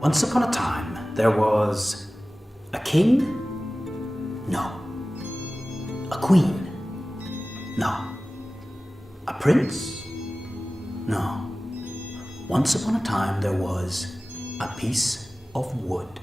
Once upon a time, there was a king? No. A queen? No. A prince? No. Once upon a time, there was a piece of wood.